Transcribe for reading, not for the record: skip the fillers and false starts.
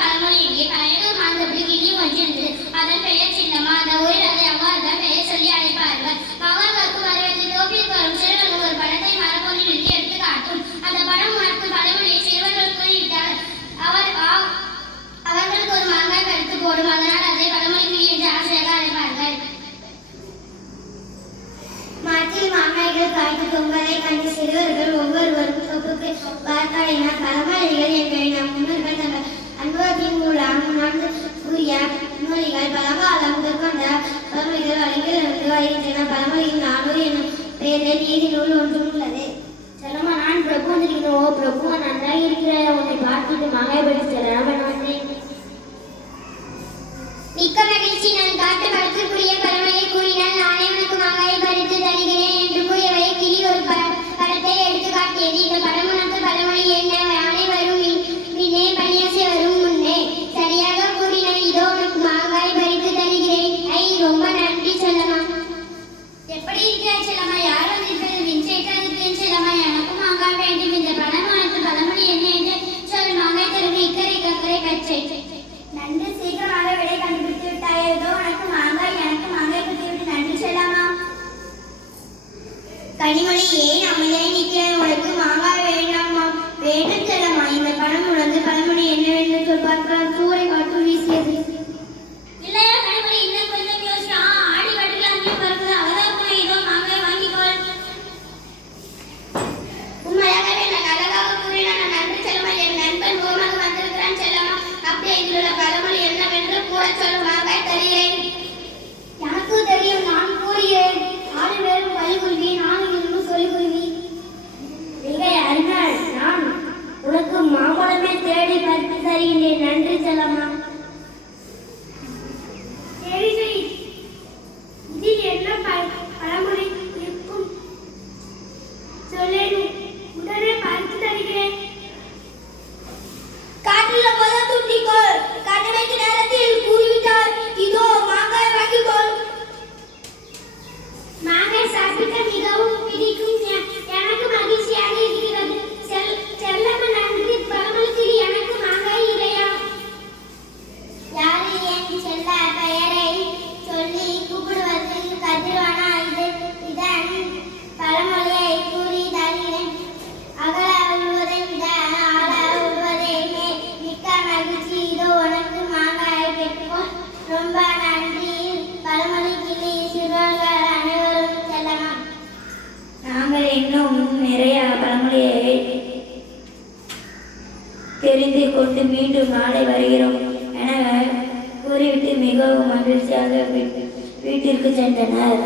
பழமொழி எங்கே கலைஞர் மாந்தபடி கிளி ஒன்றிருந்தது. அதன் பெயர் சின்னம்மா. அந்த ஊரில் அதை அவ்வாறுதான் பெயர் சொல்லி அழைப்பார்கள். மகள்களுக்கு வரவேற்று தோப்பில் வரும் சிறுவர்கள் ஒரு படத்தை மரபொன்றில் இருந்து எடுத்து காட்டும். அந்த படம் உணர்த்தும் பழமொழியை சிறுவர்கள் கூறிவிட்டார். அவர்களுக்கு ஒரு மாங்காய் பறித்து போடும். அதனால் அதை பழமொழி கிளி என்று ஆசையாக அழைப்பார்கள். மரத்தில் மாங்காய்கள் காய்த்து தொங்கலை கண்டு சிறுவர்கள் ஒவ்வொருவரும் தொப்புக்கு பார்த்தாடினார். பழமொழிகள் என்பவை நம் முன்னோர்கள் தங்கள் அனுபவத்தின் மூலம் உணர்ந்து கூறிய மொழிகள். பழங்காலம் முதல் கொண்ட பழமொழிகள் வழங்கிலிருந்து வருகின்றன. பழமொழியில் 400 எனும் பெயரில் நீதி நூல் ஒன்றும் உள்ளது. செல்லம்மா, நான் பிரபு வந்திருக்கிறேன். ஓ பிரபு, நன்றாக இருக்கிறேன். உன்னை பார்த்துட்டு மாங்காய் பறித்து தரேன் வந்தேன். மிக்க மகிழ்ச்சி. நான் காட்டு படத்திற்குரிய பழமொழியை கூறினால் நானே உனக்கு மாங்காயை பறித்து தருகிறேன் என்று கூறியவை கிளி ஒரு படத்தை எடுத்து காட்டியது. இந்த படம் உனக்கு பழமொழி என்ன? யானை வரும் பின்னே பனியசை வரும் முன்னே. சரியாக கூறினாய். இதோ உனக்கு மாங்காய் பறித்து தருகிறேன். ஐ, ரொம்ப நன்றி செல்லம்மா. எப்படி இருக்கிறாய் செல்லம்மா? யார் வந்திருப்பது? விஞ்சேட்டாதிருக்கிறேன் செல்லம்மா. எனக்கும் மாங்காய் வேண்டும். இந்த படம் உனக்கு பழமொழி என்ன என்று சொல். மாங்காய் தருவது இக்கரை கக்கரை கச்சை. நன்று, சீக்கிரமாக விடை கண்டுபிடித்து விட்டாய். ஏதோ உனக்கு மாங்காய், எனக்கு மாங்காய் குத்திவிட்டு நன்றி செல்லாமா. கனிமொழி, ஏன் அமைதியாய் நிற்கிறாய்? உனக்கு மாங்காய் வேண்டாமா? வேண்டும் செல்லம்மா. இந்த படம் உணர்ந்து பழமொழி என்னவென்று சொல் பார்க்கலாம். சூறை காற்று வீசியது. இல்லையா கனிமொழி, இன்னும் கொஞ்சம் யோசிச்சு. ஆடி கட்டில் அங்கேயும் பறக்குது. அழகாக இதோ மாங்காய் வாங்கிக்கோள். உண்மையாகவே நான் அழகாக கூறினான். நன்றி செல்லம்மா. என் நண்பன் கோமாக வந்திருக்கிறான் செல்லம்மா. அப்படியே இதிலுள்ள பழமொழி என்னவென்று கூட சொல்லும். மாங்காய் தருகிறேன். எனக்கு தெரியும், நான் கூறுகிறேன். 6 பேரும் பள்ளிக்குருவி, நானும் இன்னும் சொல்லிக்குருவி. மிக அறிஞர், நான் உனக்கு மாம்பழமே தேடி பறித்து தருகிறேன். நன்றி செல்லம்மா. சரி சரி, இதில் என்ன பழமொழி இருக்கும் சொல்லேன். உடனே பறித்து தருகிறேன். காற்றில் போத துண்டிக்கோள். கண்ணமைக்கு நேரத்தில் கூறிவிட்டார். இதோ மாங்காய் வாங்கிக்கோள். மாங்காய் சாப்பிட மிகவும் பிடிக்கும். எனக்கு மகிழ்ச்சியாக இருக்கிறது. செல்லம்மா, நன்றி. பழமொழிக்கு எனக்கு மாங்காய் இல்லையா? யாரு என் செல்ல பெயரை சொல்லி கூப்பிடுவது? கதிரவனா? இதன் பழமொழியை கூறி தருகிறேன். அகல உழுவதை விட ஆள உழுவதே மேல். மிக்க மகிழ்ச்சி. இதோ உனக்கு மாங்காயை பெற்றுக்கொள். ரொம்ப நன்றி. பழமொழி கிளி. சிறுவர்கள் அனைவரும் செல்லலாம். நாங்கள் இன்னும் நிறைய பழமொழியை தெரிந்து கொண்டு மீண்டும் நாளை வருகிறோம் என கூறிவிட்டு மிகவும் மகிழ்ச்சியாக வீட்டிற்கு சென்றனர்.